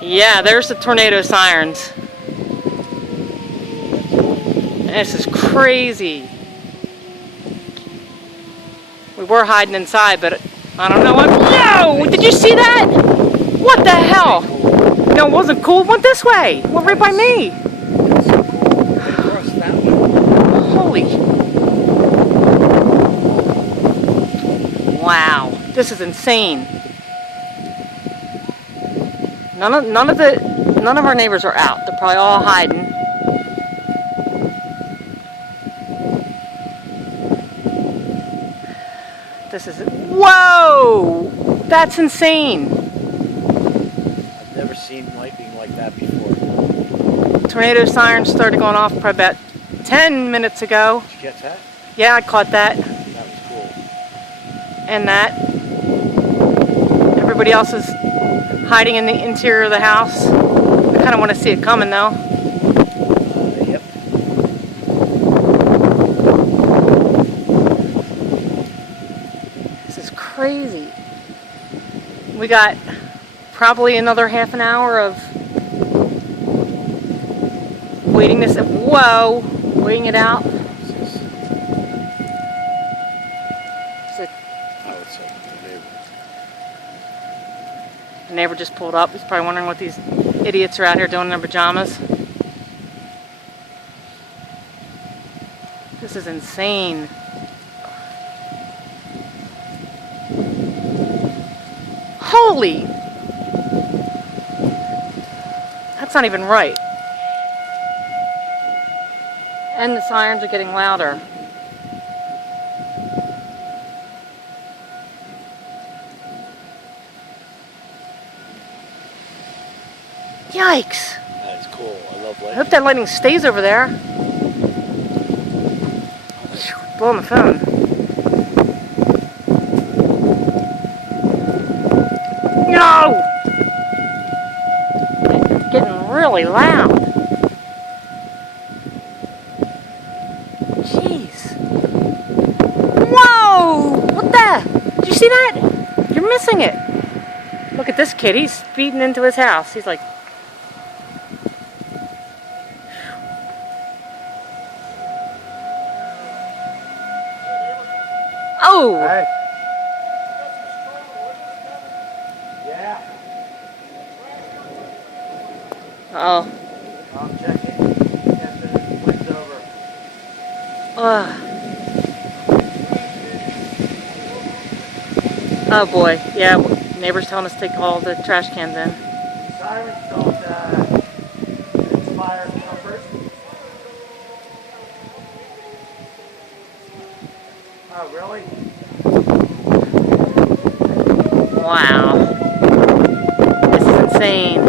Yeah, there's the tornado sirens. This is crazy. We were hiding inside, but I don't know what. No! Did you see that? What the hell? No, it wasn't cool. It went this way. It went right by me. Holy. Wow. This is insane. None of our neighbors are out. They're probably all hiding. This is, whoa! That's insane. I've never seen lightning like that before. Tornado sirens started going off probably about 10 minutes ago. Did you catch that? Yeah, I caught that. That was cool. And that. Everybody else is hiding in the interior of the house. I kind of want to see it coming though. Yep. This is crazy. We got probably another half an hour of waiting this. Whoa! Waiting it out. The neighbor just pulled up. He's probably wondering what these idiots are out here doing in their pajamas. This is insane. Holy! That's not even right. And the sirens are getting louder. Yikes! That is cool. I love lightning. I hope that lightning stays over there. Blowing the phone. No! It's getting really loud. Jeez. Whoa! What the? Did you see that? You're missing it. Look at this kid. He's speeding into his house. He's like... Oh! Hey. Yeah. Uh-oh. I'm checking. Yes, the wind's over. Oh boy. Yeah, neighbors telling us to take all the trash cans in. Sirens don't inspire comfort. Oh, really? Wow. This is insane.